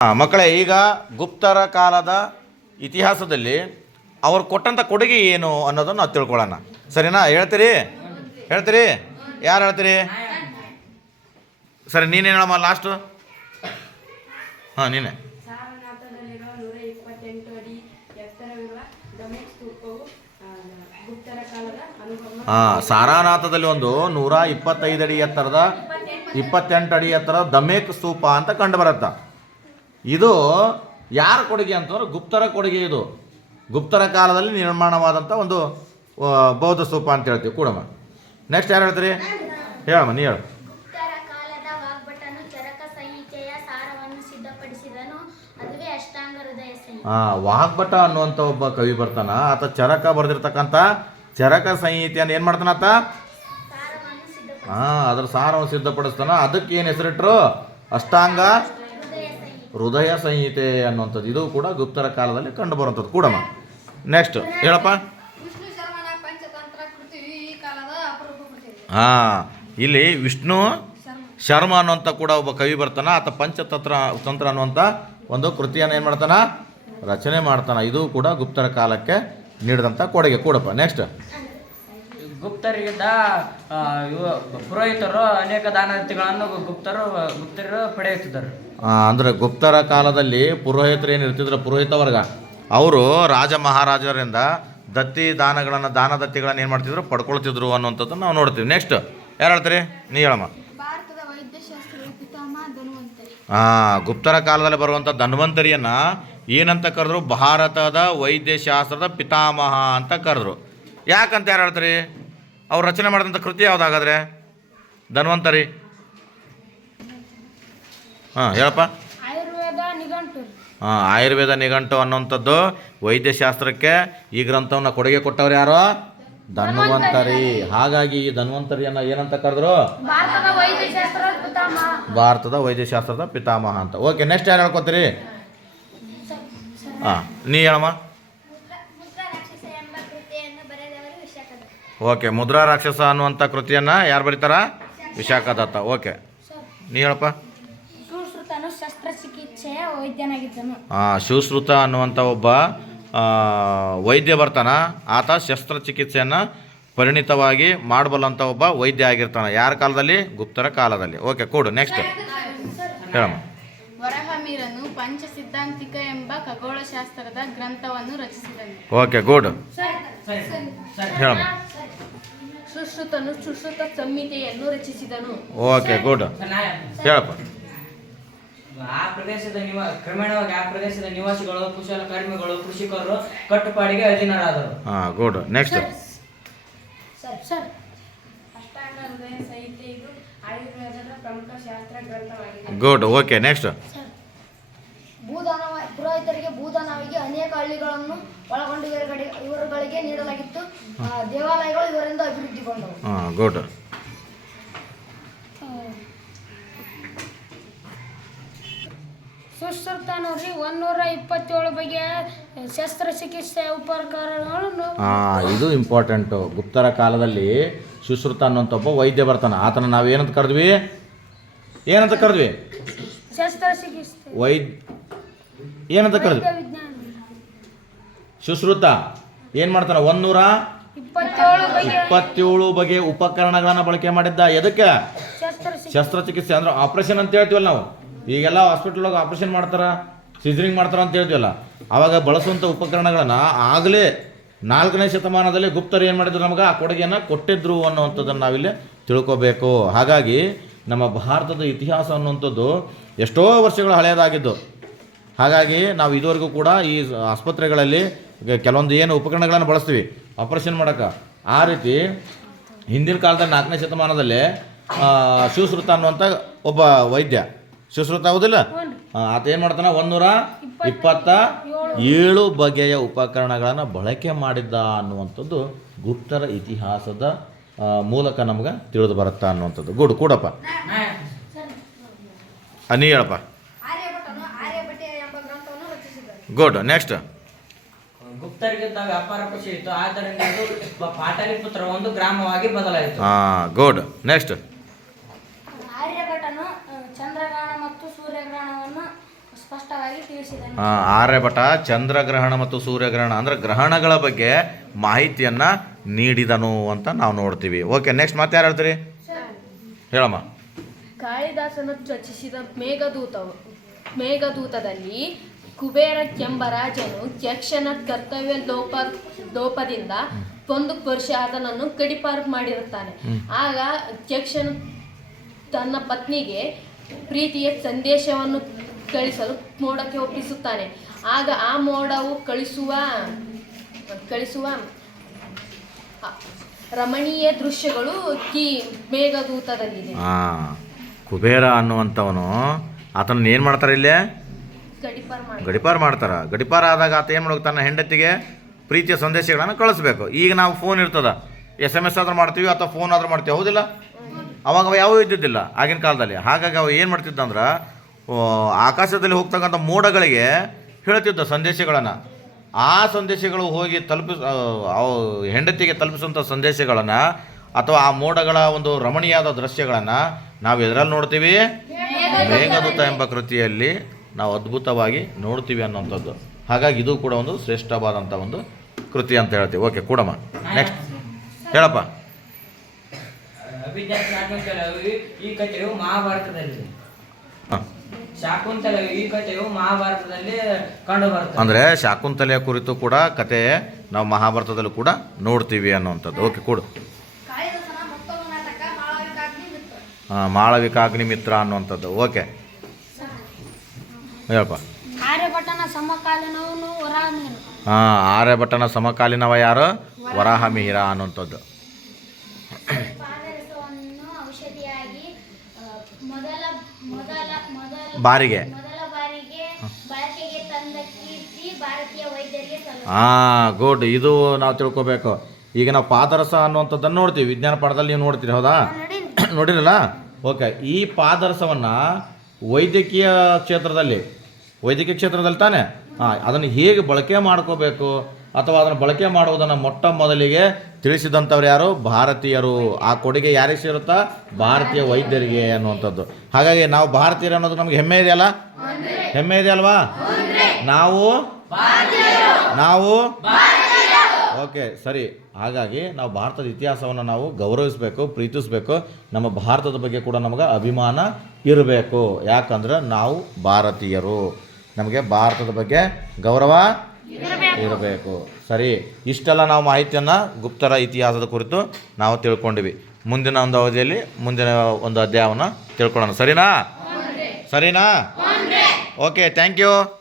ಮಕ್ಕಳೇ ಈಗ ಗುಪ್ತರ ಕಾಲದ ಇತಿಹಾಸದಲ್ಲಿ ಅವ್ರು ಕೊಟ್ಟಂಥ ಕೊಡುಗೆ ಏನು ಅನ್ನೋದನ್ನು ನಾವು ತಿಳ್ಕೊಳ್ಳೋಣ. ಸರಿನಾ? ಹೇಳ್ತೀರಿ? ಹೇಳ್ತೀರಿ? ಯಾರು ಹೇಳ್ತೀರಿ? ಸರಿ ನೀನೇನು ಹೇಳಮ್ಮ ಲಾಸ್ಟು ಹಾಂ ನೀನೆ. ಹಾಂ ಸಾರಾನಾಥದಲ್ಲಿ ಒಂದು ನೂರ ಇಪ್ಪತ್ತೈದು ಅಡಿ ಎತ್ತರದ ಇಪ್ಪತ್ತೆಂಟು ಅಡಿ ಎತ್ತರ ದಮೇಕ್ ಸ್ತೂಪ ಅಂತ ಕಂಡು ಬರುತ್ತೆ. ಇದು ಯಾರ ಕೊಡುಗೆ ಅಂತಂದ್ರೆ ಗುಪ್ತರ ಕೊಡುಗೆ ಇದು. ಗುಪ್ತರ ಕಾಲದಲ್ಲಿ ನಿರ್ಮಾಣವಾದಂಥ ಒಂದು ಬೌದ್ಧ ಸ್ತೂಪ ಅಂತ ಹೇಳ್ತೀವಿ. ಕೂಡಮ್ಮ. ನೆಕ್ಸ್ಟ್ ಯಾರು ಹೇಳ್ತೀರಿ? ಹೇಳಮ್ಮ ನೀ ಹೇಳು. ಆ, ವಾಗ್ಭಟ ಅನ್ನುವಂಥ ಒಬ್ಬ ಕವಿ ಬರ್ತಾನ. ಆತ ಚರಕ ಬರೆದಿರ್ತಕ್ಕಂಥ ಚರಕ ಸಂಹಿತೆಯನ್ನು ಏನು ಮಾಡ್ತಾನ ಆತ? ಹಾಂ ಅದ್ರ ಸಾರವನ್ನು ಸಿದ್ಧಪಡಿಸ್ತಾನ. ಅದಕ್ಕೆ ಏನು ಹೆಸರಿಟ್ರು? ಅಷ್ಟಾಂಗ ಹೃದಯ ಸಂಹಿತೆ ಅನ್ನುವಂಥದ್ದು. ಇದು ಕೂಡ ಗುಪ್ತರ ಕಾಲದಲ್ಲಿ ಕಂಡು ಬರುವಂಥದ್ದು ಕೂಡ ನೆಕ್ಸ್ಟ್ ಹೇಳಪ್ಪ ಹಾ ಇಲ್ಲಿ ವಿಷ್ಣು ಶರ್ಮ ಅನ್ನುವಂಥ ಕೂಡ ಒಬ್ಬ ಕವಿ ಬರ್ತಾನ. ಆತ ಪಂಚತಂತ್ರ ತಂತ್ರ ಅನ್ನುವಂಥ ಒಂದು ಕೃತಿಯನ್ನು ಏನು ಮಾಡ್ತಾನ? ರಚನೆ ಮಾಡ್ತಾನ. ಇದು ಕೂಡ ಗುಪ್ತರ ಕಾಲಕ್ಕೆ ನೀಡಿದಂಥ ಕೊಡುಗೆ ಕೂಡಪ್ಪ. ನೆಕ್ಸ್ಟ್ ಇವು ಪುರೋಹಿತರು ಅನೇಕ ದಾನಗಳನ್ನು ಗುಪ್ತರು ಗುಪ್ತರು ಪಡೆಯುತ್ತಿದ್ದರು. ಅಂದರೆ ಗುಪ್ತರ ಕಾಲದಲ್ಲಿ ಪುರೋಹಿತರು ಏನು ಇರ್ತಿದ್ರು ಪುರೋಹಿತ ವರ್ಗ. ಅವರು ರಾಜ ಮಹಾರಾಜರಿಂದ ದತ್ತಿ ದಾನಗಳನ್ನು ದಾನ ದತ್ತಿಗಳನ್ನು ಏನು ಮಾಡ್ತಿದ್ರು ಪಡ್ಕೊಳ್ತಿದ್ರು ಅನ್ನುವಂಥದ್ದನ್ನು ನಾವು ನೋಡ್ತೀವಿ. ನೆಕ್ಸ್ಟ್ ಯಾರು ಹೇಳ್ತೀರಿ ನೀ ಹೇಳಮ್ಮ ಹಾಂ ಗುಪ್ತರ ಕಾಲದಲ್ಲಿ ಬರುವಂಥ ಧನ್ವಂತರಿಯನ್ನು ಏನಂತ ಕರೆದ್ರು? ಭಾರತದ ವೈದ್ಯಶಾಸ್ತ್ರದ ಪಿತಾಮಹ ಅಂತ ಕರೆದ್ರು. ಯಾಕಂತ ಯಾರು ಹೇಳ್ತಾರೆ ಅವ್ರು ರಚನೆ ಮಾಡಿದಂಥ ಕೃತಿ ಯಾವುದಾಗಾದ್ರೆ? ಧನ್ವಂತರಿ. ಹಾಂ ಹೇಳಪ್ಪ. ಆಯುರ್ವೇದ ನಿಘಂಟು. ಹಾಂ ಆಯುರ್ವೇದ ನಿಘಂಟು ಅನ್ನುವಂಥದ್ದು ವೈದ್ಯಶಾಸ್ತ್ರಕ್ಕೆ ಈ ಗ್ರಂಥವನ್ನು ಕೊಡುಗೆ ಕೊಟ್ಟವ್ರು ಯಾರು? ಧನ್ವಂತರಿ. ಹಾಗಾಗಿ ಈ ಧನ್ವಂತರಿಯನ್ನು ಏನಂತ ಕರೆದ್ರು? ಭಾರತದ ವೈದ್ಯಶಾಸ್ತ್ರದ ಪಿತಾಮಹ ಅಂತ. ಓಕೆ ನೆಕ್ಸ್ಟ್ ಯಾರು ಹೇಳ್ಕೊತೀರಿ? ಹಾಂ ನೀ ಹೇಳಮ್ಮ. ಓಕೆ ಮುದ್ರಾ ರಾಕ್ಷಸ ಅನ್ನುವಂಥ ಕೃತಿಯನ್ನು ಯಾರು ಬರೀತಾರ? ವಿಶಾಖದತ್ತ. ಓಕೆ ನೀ ಹೇಳಪ್ಪ ಸುಶ್ರುತನು ಶಸ್ತ್ರಚಿಕಿತ್ಸೆಯ ವೈದ್ಯನಾಗಿದ್ದನು ಹಾಂ ಶಿವಶ್ರುತ ಅನ್ನುವಂಥ ಒಬ್ಬ ಆ, ವೈದ್ಯ ಬರ್ತಾನ ಆತ ಶಸ್ತ್ರಚಿಕಿತ್ಸೆಯನ್ನು ಪರಿಣಿತವಾಗಿ ಮಾಡಬಲ್ಲಂಥ ಒಬ್ಬ ವೈದ್ಯ ಆಗಿರ್ತಾನೆ. ಯಾರ ಕಾಲದಲ್ಲಿ? ಗುಪ್ತರ ಕಾಲದಲ್ಲಿ. ಓಕೆ ಕೊಡು ನೆಕ್ಸ್ಟ್ ಹೇಳಮ್ಮ. ವರಹಮೀರನು ಪಂಚ ಸಿದ್ಧಾಂತಿಕ ಎಂಬ ಖಗೋಳಶಾಸ್ತ್ರದ ಗ್ರಂಥವನ್ನು ರಚಿಸಿದನು. ಓಕೆ ಗುಡ್ ಹೇಳಮ್ಮ. ಸುಶ್ರುತನು ಸುಶ್ರುತ ಸಂಹಿತೆಯನ್ನು ರಚಿಸಿದನು. ಓಕೆ ಗುಡ್ ಹೇಳಪ್ಪ. ಆ ಪ್ರದೇಶದ ನಿವಾ ಕ್ರಮೇಣವಾಗಿ ಆ ಪ್ರದೇಶದ ನಿವಾಸಿಗಳು ಕುಶಲಕರ್ಮಿಗಳು ಕೃಷಿಕರು ಕಟ್ಟುಪಾಡಿಗೆ ಅಧೀನರಾದರು. ಹಾಂ good next sir sir Ashtanga Hridaya Samhita ಇದು ಆಯುರ್ವೇದದ ಪ್ರಮುಖ ಶಾಸ್ತ್ರ ಗ್ರಂಥವಾಗಿದೆ. ಗುಡ್ ಓಕೆ ನೆಕ್ಸ್ಟ್ ಭೂದಾನವ ಪುರೋಹಿತರಿಗೆ ಭೂದಾನವಾಗಿ ಅನೇಕ ಹಳ್ಳಿಗಳನ್ನು ಒಳಗೊಂಡು ಇವರುಗಳಿಗೆ ನೀಡಲಾಗಿತ್ತು. ಆ, ದೇವಾಲಯಗಳು ಇವರಿಂದ ಅಭಿವೃದ್ಧಿಗೊಂಡವು. ಹಾಂ ಗುಡ್ ಸುಶ್ರುತನಲ್ಲಿ ಒಂದೂರ ಇಪ್ಪತ್ತೇಳು ಬಗೆಯ ಶಸ್ತ್ರಚಿಕಿತ್ಸೆ ಉಪಕರಣಗಳನ್ನು ಹಾಂ ಇದು ಇಂಪಾರ್ಟೆಂಟು ಗುಪ್ತರ ಕಾಲದಲ್ಲಿ ಸುಶ್ರುತ ಅನ್ನೋಂಥ ಒಬ್ಬ ವೈದ್ಯ ಬರ್ತಾನೆ. ಆತನ ನಾವು ಏನಂತ ಕರೆದ್ವಿ? ಏನಂತ ಕರೆದ್ವಿ? ಶಸ್ತ್ರಚಿಕಿತ್ಸೆ. ವೈದ್ಯ ಏನಂತ ಕರೆದ್ವಿ? ಶುಶ್ರುತ ಸುಶ್ರುತ ಏನು ಮಾಡ್ತಾನೆ? ಒಂದೂರ ಇಪ್ಪತ್ತೇಳು ಬಗೆಯ ಉಪಕರಣಗಳನ್ನು ಬಳಕೆ ಮಾಡಿದ್ದ. ಎದಕ್ಕೆ? ಶಸ್ತ್ರಚಿಕಿತ್ಸೆ. ಅಂದ್ರೆ ಆಪರೇಷನ್ ಅಂತ ಹೇಳ್ತೀವಲ್ಲ ನಾವು. ಈಗೆಲ್ಲ ಹಾಸ್ಪಿಟ್ಲೊಳಗೆ ಆಪ್ರೇಷನ್ ಮಾಡ್ತಾರೆ ಸಿಜರಿಂಗ್ ಮಾಡ್ತಾರ ಅಂತ ಹೇಳ್ತೀವಲ್ಲ ಆವಾಗ ಬಳಸುವಂಥ ಉಪಕರಣಗಳನ್ನು ಆಗಲೇ ನಾಲ್ಕನೇ ಶತಮಾನದಲ್ಲಿ ಗುಪ್ತರು ಏನು ಮಾಡಿದ್ರು ನಮಗೆ? ಆ ಕೊಡುಗೆಯನ್ನು ಕೊಟ್ಟಿದ್ರು ಅನ್ನುವಂಥದ್ದನ್ನು ನಾವಿಲ್ಲಿ ತಿಳ್ಕೋಬೇಕು. ಹಾಗಾಗಿ ನಮ್ಮ ಭಾರತದ ಇತಿಹಾಸ ಅನ್ನುವಂಥದ್ದು ಎಷ್ಟೋ ವರ್ಷಗಳ ಹಳೆಯದಾಗಿದ್ದು. ಹಾಗಾಗಿ ನಾವು ಇದುವರೆಗೂ ಕೂಡ ಈ ಆಸ್ಪತ್ರೆಗಳಲ್ಲಿ ಕೆಲವೊಂದು ಏನು ಉಪಕರಣಗಳನ್ನು ಬಳಸ್ತೀವಿ. ಆಪರೇಷನ್ ಮಾಡೋಕ್ಕೆ ಆ ರೀತಿ ಹಿಂದಿನ ಕಾಲದ ನಾಲ್ಕನೇ ಶತಮಾನದಲ್ಲಿ ಶಿವಶ್ರುತ ಅನ್ನುವಂಥ ಒಬ್ಬ ವೈದ್ಯ ಶಿವಶ್ರುತ ಆಗುದಿಲ್ಲ ಆತ ಏನು ಮಾಡ್ತಾನೆ? ಒಂದೂರ ಇಪ್ಪತ್ತ ಏಳು. ಬಗೆಯ ಉಪಕರಣಗಳನ್ನು ಬಳಕೆ ಮಾಡಿದ್ದ ಅನ್ನುವಂಥದ್ದು ಗುಪ್ತರ ಇತಿಹಾಸದ ಮೂಲಕ ನಮ್ಗೆ ತಿಳಿದು ಬರುತ್ತಾ ಅನ್ನುವಂಥದ್ದು. ಗುಡ್ ಕೂಡಪ್ಪ. ಅನಿ ನೀ ಹೇಳಪ್ಪ. ಗುಡ್ ನೆಕ್ಸ್ಟ್ ಗುಪ್ತರಿಗಿದ್ದ ವ್ಯಾಪಾರ ಖುಷಿ ಇತ್ತು ಆದ್ದರಿಂದ ಪಾಟಲಿಪುತ್ರ ಒಂದು ಗ್ರಾಮವಾಗಿ ಬದಲಾಯಿತು. ಹಾಂ ಗುಡ್ ನೆಕ್ಸ್ಟ್ ಆರ್ಯಭಟನು ಆ, ಚಂದ್ರಗ್ರಹಣ ಮತ್ತು ಸೂರ್ಯಗ್ರಹಣವನ್ನು ಸ್ಪಷ್ಟವಾಗಿ ತಿಳಿಸಿದನು ಆ, ಆರ್ಯಭಟ ಚಂದ್ರಗ್ರಹಣ ಮತ್ತು ಸೂರ್ಯಗ್ರಹಣ ಅಂದರೆ ಗ್ರಹಣಗಳ ಬಗ್ಗೆ ಮಾಹಿತಿಯನ್ನು ನೀಡಿದನು ಅಂತ ನಾವು ನೋಡ್ತೀವಿ. ಓಕೆ ನೆಕ್ಸ್ಟ್ ಮತ್ತೆ ಯಾರು ಹೇಳ್ತೀರಿ? ಹೇಳಮ್ಮ. ಕಾಳಿದಾಸನ ರಚಿಸಿದ ಮೇಘದೂತ ಮೇಘದೂತದಲ್ಲಿ ಕುಬೇರ ಎಂಬ ರಾಜನು ಯಕ್ಷನ ಕರ್ತವ್ಯ ಲೋಪ ಲೋಪದಿಂದ ಒಂದು ವರ್ಷ ಆತನನ್ನು ಕಡಿಪಾರು ಮಾಡಿರುತ್ತಾನೆ. ಆಗ ಯಕ್ಷನು ತನ್ನ ಪತ್ನಿಗೆ ಪ್ರೀತಿಯ ಸಂದೇಶವನ್ನು ಕಳಿಸಲು ಮೋಡಕ್ಕೆ ಒಪ್ಪಿಸುತ್ತಾನೆ. ಆಗ ಆ ಮೋಡವು ಕಳಿಸುವ ಕಳಿಸುವ ರಮಣೀಯ ದೃಶ್ಯಗಳು ಈ ಮೇಘದೂತದಲ್ಲಿದೆ. ಕುಬೇರ ಅನ್ನುವಂಥವನು ಆತನ ಏನು ಮಾಡ್ತಾರೆ ಇಲ್ಲಿ? ಗಡಿಪಾರು ಮಾಡಿ ಗಡಿಪಾರ ಮಾಡ್ತಾರ. ಗಡಿಪಾರ ಆದಾಗ ಆತ ಏನು ಮಾಡ್ಬೇಕು? ತನ್ನ ಹೆಂಡತಿಗೆ ಪ್ರೀತಿಯ ಸಂದೇಶಗಳನ್ನು ಕಳಿಸ್ಬೇಕು. ಈಗ ನಾವು ಫೋನ್ ಇರ್ತದ. ಎಸ್ ಎಂ ಎಸ್ ಆದ್ರೂ ಮಾಡ್ತೀವಿ ಅಥವಾ ಫೋನ್ ಆದ್ರೂ ಮಾಡ್ತೀವಿ. ಹೌದಿಲ್ಲ? ಅವಾಗ ಅವ ಯಾವ ಇದ್ದಿದ್ದಿಲ್ಲ ಆಗಿನ ಕಾಲದಲ್ಲಿ. ಹಾಗಾಗಿ ಅವ ಏನು ಮಾಡ್ತಿದ್ದ ಅಂದ್ರೆ ಆ, ಆಕಾಶದಲ್ಲಿ ಹೋಗ್ತಕ್ಕಂಥ ಮೋಡಗಳಿಗೆ ಹೇಳ್ತಿದ್ದ ಸಂದೇಶಗಳನ್ನು. ಆ ಸಂದೇಶಗಳು ಹೋಗಿ ತಲುಪಿಸ ಹೆಂಡತಿಗೆ ತಲುಪಿಸುವಂಥ ಸಂದೇಶಗಳನ್ನು ಅಥವಾ ಆ ಮೋಡಗಳ ಒಂದು ರಮಣೀಯಾದ ದೃಶ್ಯಗಳನ್ನು ನಾವು ಎದರಲ್ಲಿ ನೋಡ್ತೀವಿ? ಮೇಘದೂತ ಎಂಬ ಕೃತಿಯಲ್ಲಿ ನಾವು ಅದ್ಭುತವಾಗಿ ನೋಡ್ತೀವಿ ಅನ್ನೋಂಥದ್ದು ಹಾಗಾಗಿ ಇದು ಕೂಡ ಒಂದು ಶ್ರೇಷ್ಠವಾದಂಥ ಒಂದು ಕೃತಿ ಅಂತ ಹೇಳ್ತೀವಿ. ಓಕೆ ಕೂಡಮ್ಮ. ನೆಕ್ಸ್ಟ್ ಹೇಳಪ್ಪ. ಈ ಕಥೆಯು ಮಹಾಭಾರತದಲ್ಲಿ. ಹಾಂ ಶಾಕುಂತಲವು ಈ ಕಥೆಯು ಮಹಾಭಾರತದಲ್ಲಿ ಕಂಡು ಬರುತ್ತದೆ ಅಂದರೆ ಶಾಕುಂತಲೆಯ ಕುರಿತು ಕೂಡ ಕತೆ ನಾವು ಮಹಾಭಾರತದಲ್ಲೂ ಕೂಡ ನೋಡ್ತೀವಿ ಅನ್ನುವಂಥದ್ದು. ಓಕೆ ಕೊಡು. ಮಾಳವಿಕಾಗ್ನಿ ಮಿತ್ರ. ಹಾಂ ಮಾಳವಿಕಾಗ್ನಿ ಮಿತ್ರ ಅನ್ನುವಂಥದ್ದು. ಓಕೆ. ಹೇಳಪ್ಪ. ಆರ್ಯಭಟನ ಸಮಕಾಲೀನವನು ವರಾಹಮಿಹಿರ ಹಾಂ ಆರ್ಯಭಟನ ಸಮಕಾಲೀನವ ಯಾರು? ವರಾಹ ಮಿಹಿರ ಅನ್ನುವಂಥದ್ದು ಪಾದರಸವನ್ನು ಔಷಧಿಯಾಗಿ ಆ, ಮೊದಲ ಮೊದಲ ಮೊದಲ ಬಾರಿಗೆ ಮೊದಲ ಬಾರಿಗೆ ಬಳಕೆಗೆ ತಂದ ಕೀರ್ತಿ ಭಾರತೀಯ ವೈದ್ಯರಿಗೆ ಸಲ್ಲ ಹಾಂ ಗುಡ್ ಇದು ನಾವು ತಿಳ್ಕೊಬೇಕು. ಈಗ ನಾವು ಪಾದರಸ ಅನ್ನುವಂಥದ್ದನ್ನು ನೋಡ್ತೀವಿ. ವಿಜ್ಞಾನ ಪಾಠದಲ್ಲಿ ನೀವು ನೋಡ್ತೀರಿ ಹೌದಾ? ನೋಡಿರಲ್ಲ? ಓಕೆ. ಈ ಪಾದರಸವನ್ನು ವೈದ್ಯಕೀಯ ಕ್ಷೇತ್ರದಲ್ಲಿ ವೈದ್ಯಕೀಯ ಕ್ಷೇತ್ರದಲ್ಲಿ ತಾನೆ? ಹಾಂ ಅದನ್ನು ಹೇಗೆ ಬಳಕೆ ಮಾಡ್ಕೋಬೇಕು? ಅಥವಾ ಅದನ್ನು ಬಳಕೆ ಮಾಡುವುದನ್ನು ಮೊಟ್ಟ ಮೊದಲಿಗೆ ತಿಳಿಸಿದಂಥವ್ರು ಯಾರು? ಭಾರತೀಯರು. ಆ ಕೊಡುಗೆ ಯಾರಿಗೆ ಸೇರುತ್ತಾ? ಭಾರತೀಯ ವೈದ್ಯರಿಗೆ ಅನ್ನುವಂಥದ್ದು. ಹಾಗಾಗಿ ನಾವು ಭಾರತೀಯರು ಅನ್ನೋದು ನಮಗೆ ಹೆಮ್ಮೆ ಇದೆಯಲ್ಲ? ಹೆಮ್ಮೆ ಇದೆ ಅಲ್ವಾ? ನಾವು ನಾವು ಓಕೆ, ಸರಿ. ಹಾಗಾಗಿ ನಾವು ಭಾರತದ ಇತಿಹಾಸವನ್ನು ನಾವು ಗೌರವಿಸಬೇಕು, ಪ್ರೀತಿಸಬೇಕು. ನಮ್ಮ ಭಾರತದ ಬಗ್ಗೆ ಕೂಡ ನಮಗೆ ಅಭಿಮಾನ ಇರಬೇಕು. ಯಾಕಂದ್ರೆ ನಾವು ಭಾರತೀಯರು. ನಮಗೆ ಭಾರತದ ಬಗ್ಗೆ ಗೌರವ ಇರಬೇಕು. ಸರಿ ಇಷ್ಟೆಲ್ಲ ನಾವು ಮಾಹಿತಿಯನ್ನು ಗುಪ್ತರ ಇತಿಹಾಸದ ಕುರಿತು ನಾವು ತಿಳ್ಕೊಂಡಿವಿ. ಮುಂದಿನ ಒಂದು ಅವಧಿಯಲ್ಲಿ ಮುಂದಿನ ಒಂದು ಅಧ್ಯಾಯವನ್ನು ತಿಳ್ಕೊಳ್ಳೋಣ. ಸರಿನಾ? ಸರಿನಾ? Okay thank you